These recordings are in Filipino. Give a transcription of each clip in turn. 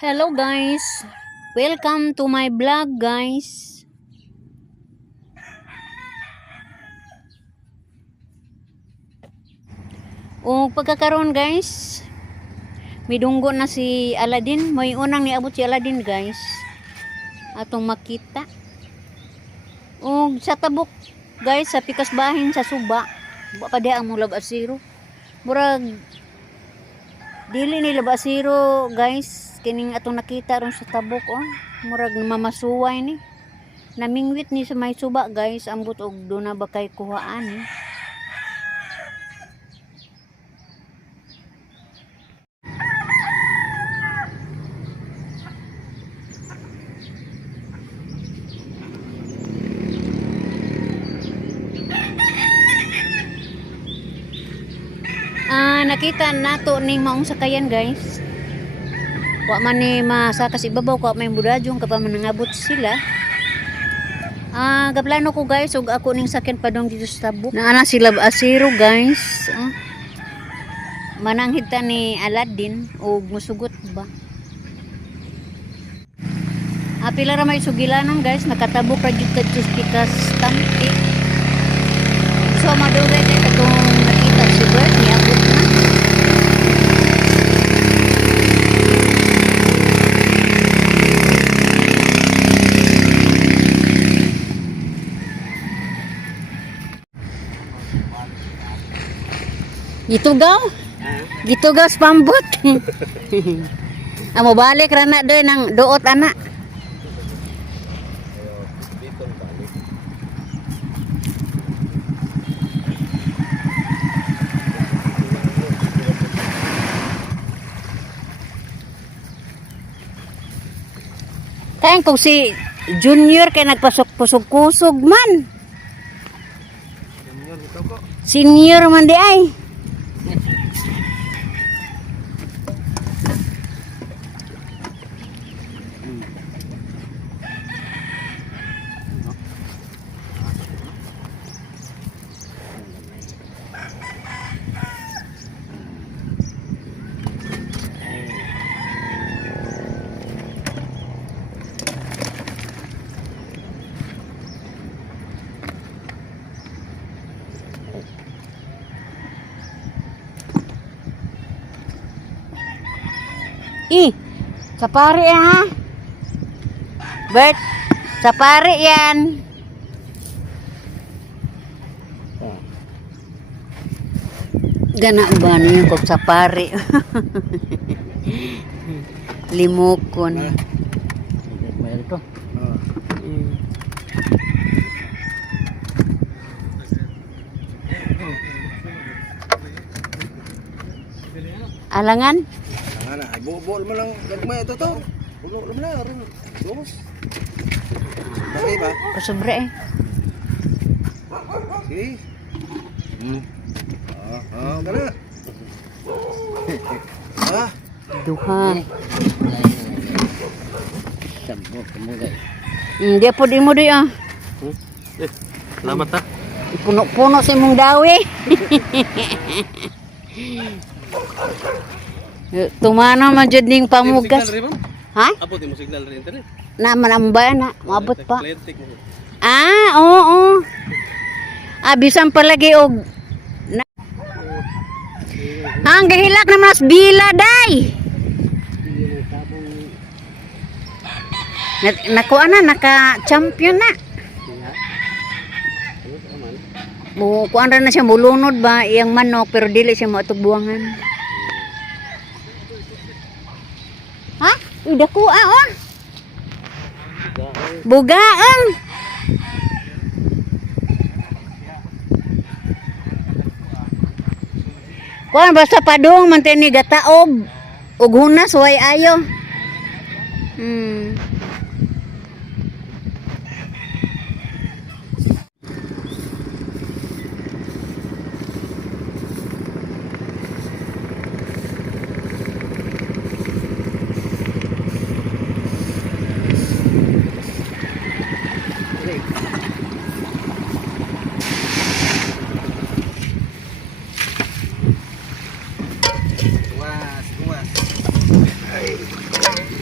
Hello guys, welcome to my vlog guys. O pagkakaroon guys, midunggo na si Aladdin. May unang niabot si Aladdin guys, atong makita. O sa tabok guys, sa pikas bahin sa suba, pa di ang mulab asiro. Murag dili ni labasiro guys, kining atong nakita ron sa tabok murag mamasuway ni. Namingwit ni sa may suba guys, ambot og do na ba kay kuhaan ni. Nakita nato ning maong sakayan guys. Wa man ni masakas ibabaw ko may budadyong kapag manangabot sila. Gaplano ko guys ug ako ning sakyan padong dito sa tabok. Naana sila asiro guys. Mananghid ta ni Aladdin ug musugot ba. Pila ra may sugilanon guys, nakatabok ra gyud ta pikas tampi. So madure kay katong nakita si Bert ni abot na. Gitugaw sa pambot. Amo balik ra na doy nang duot ana. Kaya kung si Junior kay nagpasok-pusog-kusog man. Senior man di ay. Sapari ha. Bert, sapari yan. Gana ba niyo kung sapari? Limukon. Mayroon to. Alangan? Bol mo lang gagmay ito to. Bulo mo na ron. Dos. Bakit ba? Pasobre eh. Sige. Kana. Duha. Sabot mo guys. Di po di mo di Salamat ha. Puno-puno sa imong dawi. Tumana man jud ning pamugas. Ha? Abot mo signal rin internet. Naman ang bayan na, maabot pa. Oo. Bisan palagi og ang gahilak na mas bila day. Nakuha na, naka-champion na. Kuan ra na siya mulunod ba iyang manok pero dili siya moatugbuangan. Ha? Idakua Bugaang. Kuan basta padung man tini gataog ug hunas way ayo.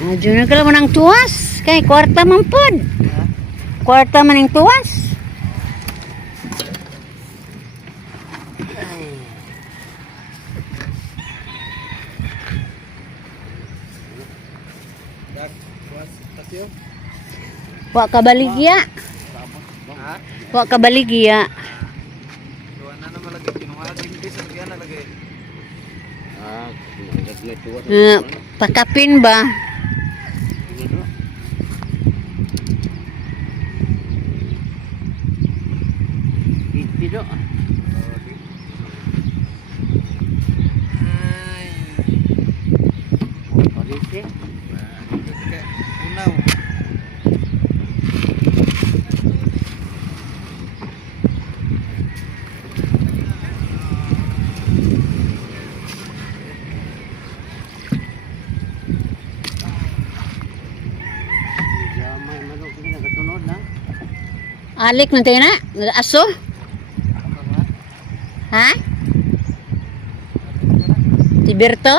Adyo na ka man ang tuwas. Kay kwarta man pod. Kwarta man ang tuwas. Dak, was tasyo. Wa ka baligya. Ha? Wa ka baligya. Tuwa na naman lagi kinuha hindi sa kaya na lagi. Ah, na tuwa. Pakapin ba? Dito. Ay. Orite. Unaw. Alik na tayo na? Aso? Ha? Tiberto?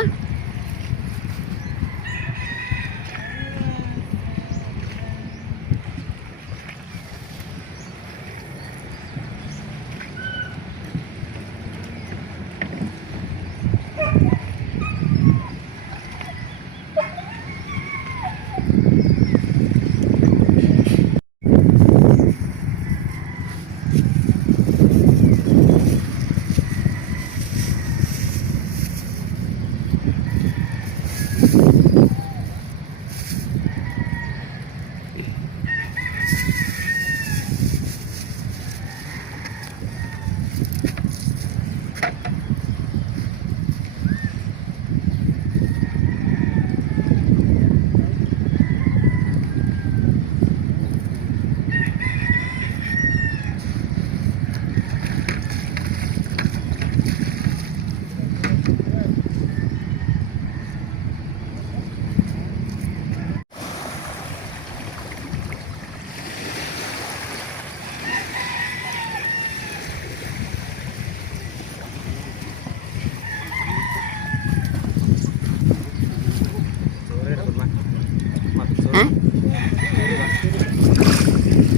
Ha?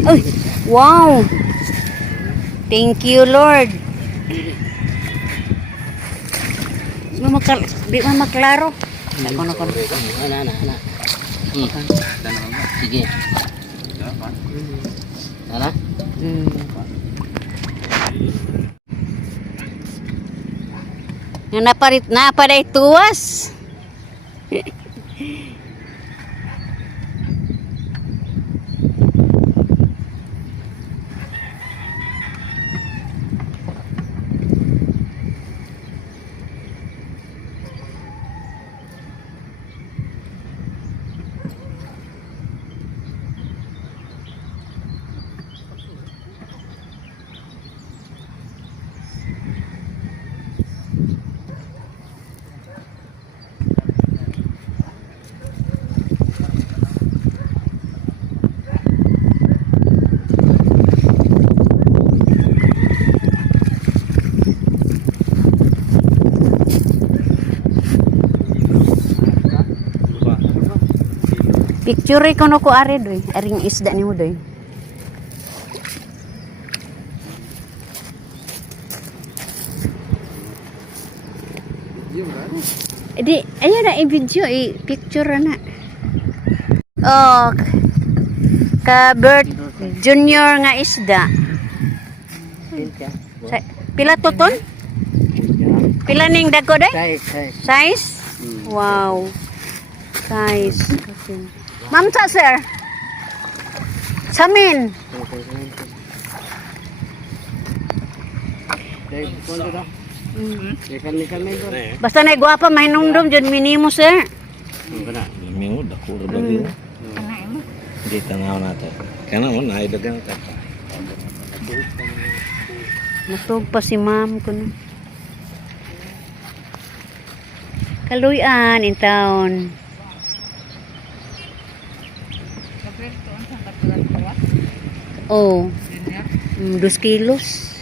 Uy, wow! Thank you, Lord. Di mo maklaro. Ako na ko. Ana. Sige. Ana? Nga napaday tuwas. Picture ko no ko are doy, aring isda ni mo doy. Di, ayan na i-video, i-picture na. Oh, ka-bird junior nga isda. Pila tuton? Pila ning dagko day? Size? Wow. Size. Ma'am sa sir. Samin. Basta na guwapa mahinumdum jud minimo sir. Minggu dah kurang lagi. Di tengah nato. Karena mana ada dagang tak. Natog pa si ma'am ko na. Kaluyan in town. Oh. 2 kilos.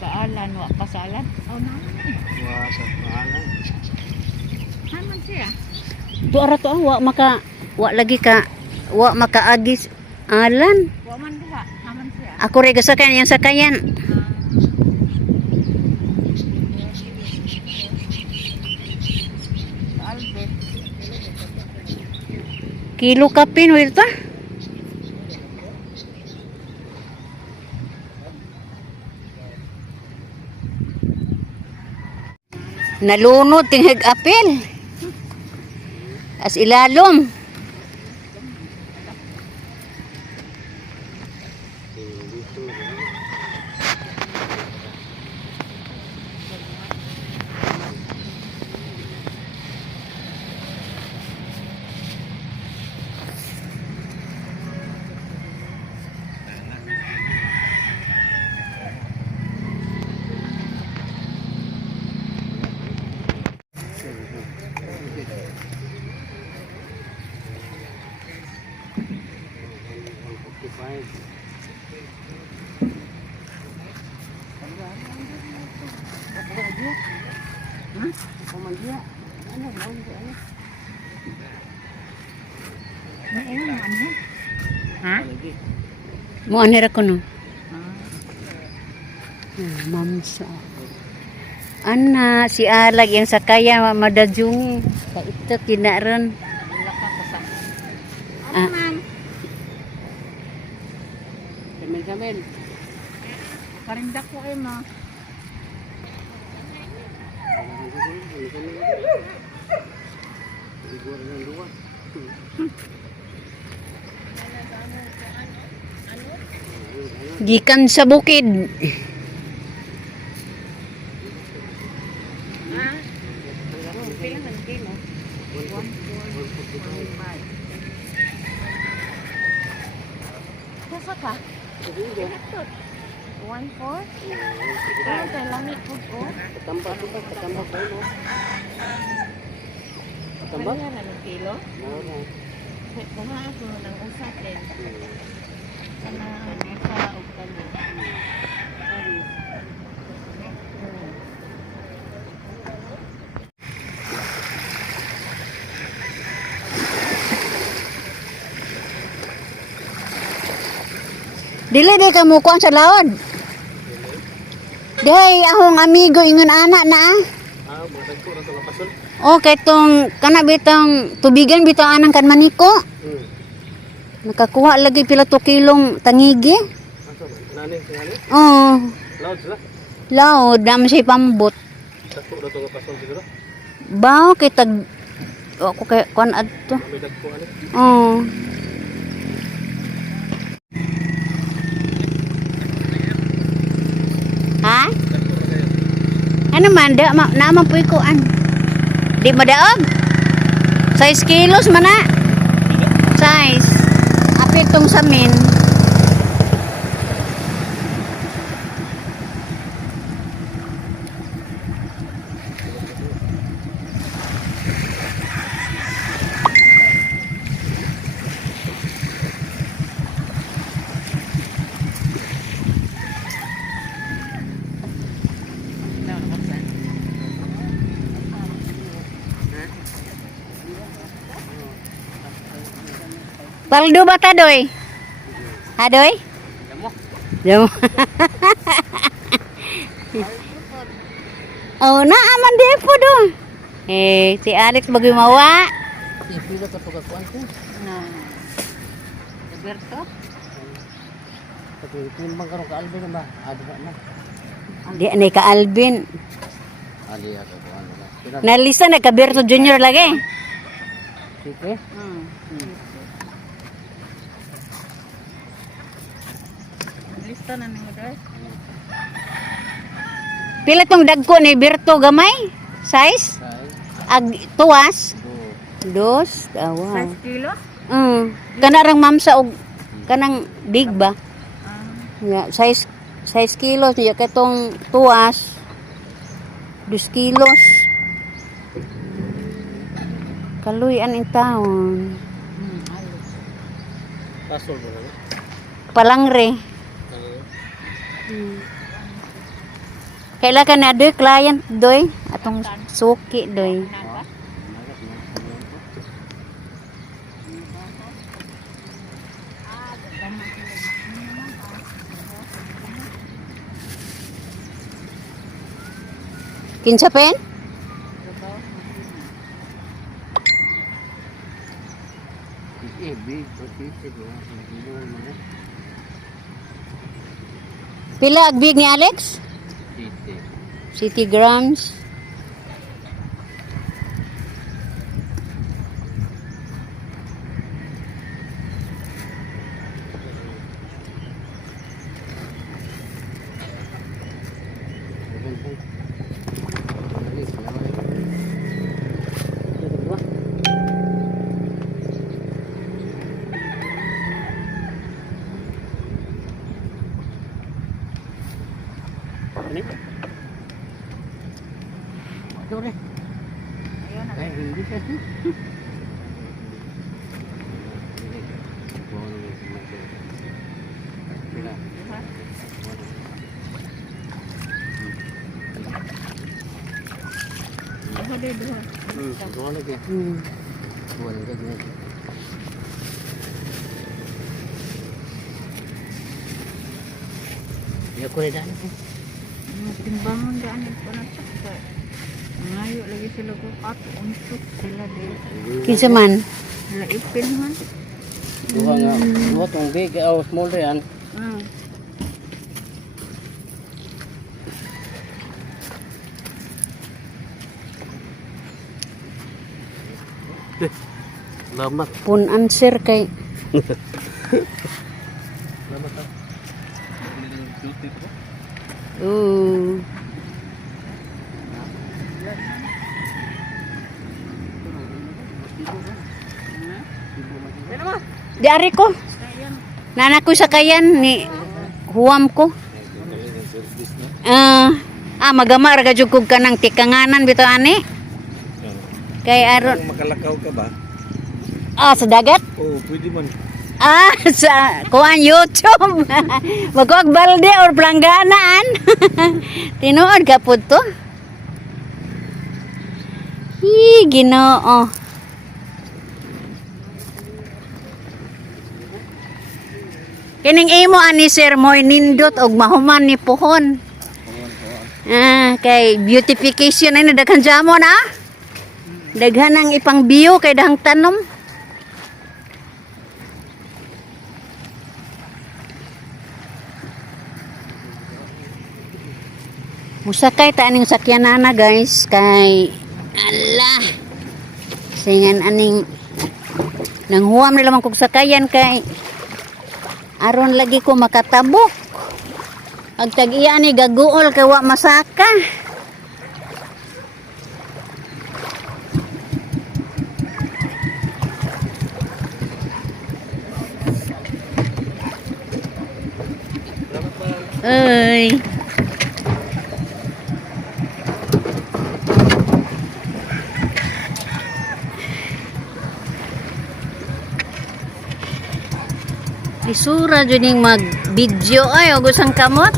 Paalan, wa pasalan. Oh, naman. Wa sa pangalan. Naman siya. Tu ara to wa lagi ka wa makaagis alan. Wa man diha, aman siya. Ako rin kasakayan yung sakayan. Albert. Kilo kapin, wait ta? Nalunod tinghig apil. As ilalom. Ha? Mo anira ko no. Mamsa. Ana si Alag yang sakaya madajungi. Sa ito kinaron. Wala ka ko sa. Ah. Ma'am. Kamen. Parindak ko kayo mo. Gikan sa bukid. Pilangan kilo. 1.4. Kasa ka? 1.4? Ano tayo langit po ko? Tambah tu kan, tambah kayu. Tambah? Ano ng kilo? Murah. Kung ako ng usap din. Sana sa ukano. Dili di ka mo kuan sa laod. Day ahong amigo ingon anak na. Ah, bukan ko na to pasol. Okay tong kana bitang tubigan bitang anang kan maniko. Nakakuha lagi pila to kilong tangigi. Nani? Oh, Laut sila. laod dam si pambot. Dako na to pasol siguro. Bao kay tag ako kay kuan adto. May dako ani. Oh. Ha? Ano man da naman puy kuan. Di madaog. 6 kilos man na. Size. Apil tong samin. Paldo ba ta doy? Ha doy? Damo. Oh, naaman di po do. Si Alex bagay mawa. Pila ka to ka kuan ko. Alberto? Tapi timbang karon ka Alvin ba? Adi na. Di ni ka Alvin. Adi ato kuan na. Nalista na ka Berto Junior lagi. Sige. Lista na ni mo dai. Pila tong dagko ni Berto gamay? Size? Ag tuwas? Dos. Ah, wow. 5 kilo? Kana rang mamsa og kanang big ba? Ah. Ya, 6 kilos ya katong tuwas. 2 kilos. Kaluyan in town. Pasol ba? Palangre. Kailan ka na doy, client doy? Atong suki doy. Kinsa pen? Pila ang big ni Alex? City grams. Timbangan daan ito na sa. Ngayon lagi sila ko ato untuk sila din. Kinsa man? Laipin man. Dua tong big o small yan. Ah. Lamat. Pun answer kay Oh. Di ari ko. Nana ko sa kayan ni huwam ko. Magamar ka jud kog kanang tikanganan bitaw ani. Kay aron Kung makalakaw ka ba? sa dagat. Oo, pwede man. Sa kuan YouTube. Magwag balde or plangganaan. Tinuod ka pud to. Ginoo. Kining imo ani sir moy nindot og mahuman ni puhon. Kay beautification ani daghan jamon Daghan ang ipang view kay dahang tanom. Musakay ta aning sakyanana guys kay Allah. Singan aning nang huwam nila man kog sakayan kay aron lagi ko makatabok. Ag tag-iya ni gaguol kay wa masaka. Ay. Isura jud ning mag-video ay og usang kamot.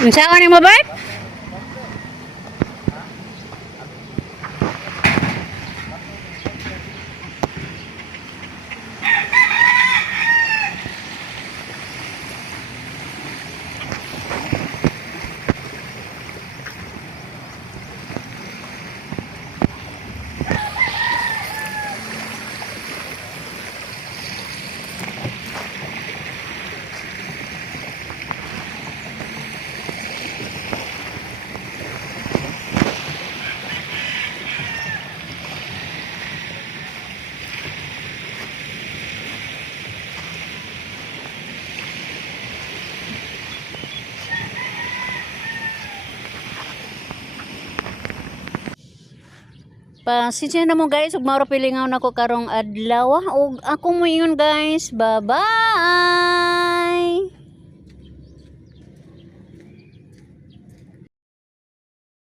Unsaon mo, Bart? Pasensya na mo guys, ug maura pilingaw nako karong adlaw ug ako mo ingon guys. Bye-bye.